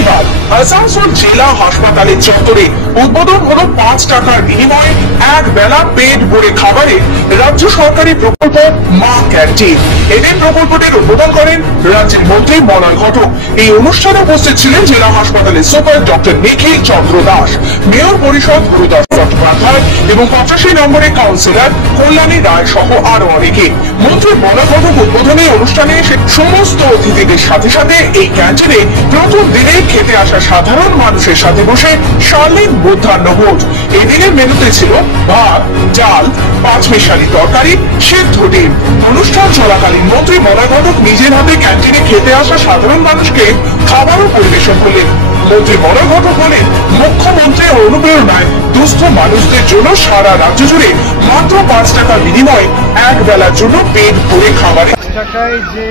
শনিবার আসানসোল জেলা হাসপাতালের চত্বরে উদ্বোধন হলো 5 টাকার বিনিময়ে এক বেলা পেট ভরে খাবারে রাজ্য সরকারি প্রকল্প মা ক্যান্টিন। এদিন প্রকল্পটির উদ্বোধন করেন রাজ্যের মন্ত্রী মলয় ঘটক। এই অনুষ্ঠানে উপস্থিত ছিলেন জেলা হাসপাতালের সুপার ডক্টর নিখিল চন্দ্র দাস, মেয়র পরিষদ গুরুদাস চট্টোপাধ্যায় এবং 85 নম্বরের কাউন্সিলর কল্যাণী রায় সহ আরো অনেকে। মন্ত্রী মলয় ঘটক উদ্বোধনী অনুষ্ঠানে এসে সমস্ত অতিথিদের সাথে সাথে এই ক্যান্টিনে প্রথম দিনে খেতে আসা সাধারণ মানুষের সাথে বসে শালীন মধ্যাহ্নভোজ। এদিনের মেনুতে ছিল ভাত, ডাল, 5 মেশালি তরকারি, সিদ্ধ ডিম। অনুষ্ঠান চলাকালীন মন্ত্রী মলয় ঘটক নিজের হাতে ক্যান্টিনে খেতে আসা সাধারণ মানুষকে খাবারও পরিবেশন করলেন। মন্ত্রী মলয় ঘটক বলেন, মুখ্যমন্ত্রীর অনুপ্রেরণায় দুস্থ মানুষদের জন্য সারা রাজ্য জুড়ে মাত্র 5 টাকা বিনিময়ে এক বেলার জন্য পেট ভরে খাবারে টাকায় যে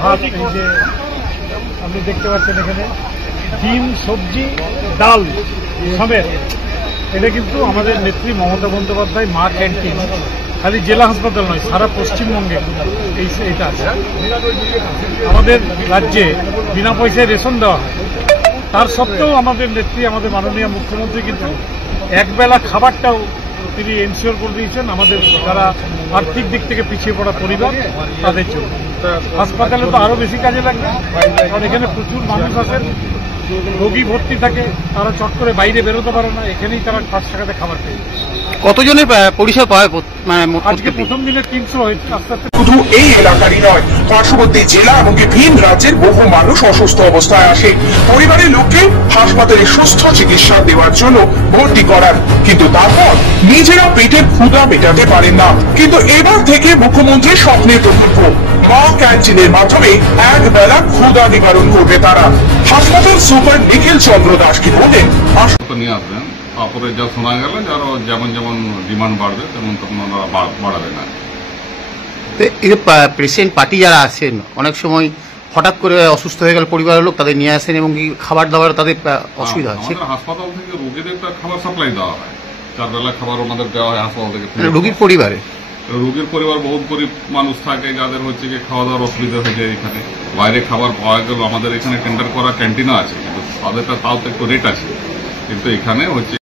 ভাত, এই যে আপনি দেখতে পাচ্ছেন এখানে ডিম, সবজি, ডাল সমেত, এটা কিন্তু আমাদের নেত্রী মমতা বন্দ্যোপাধ্যায় মা ক্যান্টিন খালি জেলা হাসপাতাল নয়, সারা পশ্চিমবঙ্গে এইটা আছে। আমাদের রাজ্যে বিনা পয়সায় রেশন দেওয়া হয়, তার সত্ত্বেও আমাদের নেত্রী, আমাদের মাননীয় মুখ্যমন্ত্রী কিন্তু একবেলা খাবারটাও তিনি এনশিওর করে দিয়েছেন আমাদের যারা আর্থিক দিক থেকে পিছিয়ে পড়া পরিবার তাদের জন্য। হাসপাতালে তো আরো বেশি কাজে লাগবে, কারণ এখানে প্রচুর মানুষ আসেন, রোগী ভর্তি থাকে, তারা চট করে বাইরে বেরোতে পারে না, এখানেই তারা 5 টাকাতে খাবার পেয়ে। কতজনের পরিষেবা পায়? আজকে প্রথম দিনে 300 হয়েছে। আস্তে আস্তে শুধু এই এলাকারই নয়, পার্শ্ববর্তী জেলা এমনকি ভিন রাজ্যের বহু মানুষ অসুস্থ অবস্থায় আসে পরিবারের লোককে হাসপাতালে সুস্থ চিকিৎসা দেওয়ার জন্য ভর্তি করার, কিন্তু তারপর নিজেরা পেটের ক্ষুধা মেটাতে পারেন না। কিন্তু এবার থেকে মুখ্যমন্ত্রীর স্বপ্নের প্রকল্প মা ক্যান্টিনের মাধ্যমে এক বেলা ক্ষুধা নিবারণ করবে তারা। হাসপাতাল সুপার নিখিল চন্দ্র দাস কি বলেন, নিয়ে আসবেন, তারপরে যা শোনা গেল যারা যেমন যেমন ডিমান্ড বাড়বে তেমন তখন ওনারা বাড়াবে না। পেশেন্ট পার্টি যারা আছেন অনেক সময় হঠাৎ করে অসুস্থ হয়ে গেল পরিবারের লোক, তাদের নিয়ে আসেন এবং খাবার দাবার তাদের অসুবিধা হচ্ছে। হাসপাতাল থেকে রোগীদের খাবার সাপ্লাই দেওয়া হয়, 4 বেলা খাবার ওনাদের দেওয়া হয় হাসপাতাল থেকে। রোগীর পরিবারে রোগীর পরিবার বহুত গরিব মানুষ থাকে, যাদের হচ্ছে কি খাওয়া দাওয়ার অসুবিধা হয়ে যায়। এখানে বাইরে খাবার পাওয়া গেল, আমাদের এখানে টেন্ডার করা ক্যান্টিনও আছে, কিন্তু তাদেরটা তাও তো একটু রেট আছে, কিন্তু এখানে হচ্ছে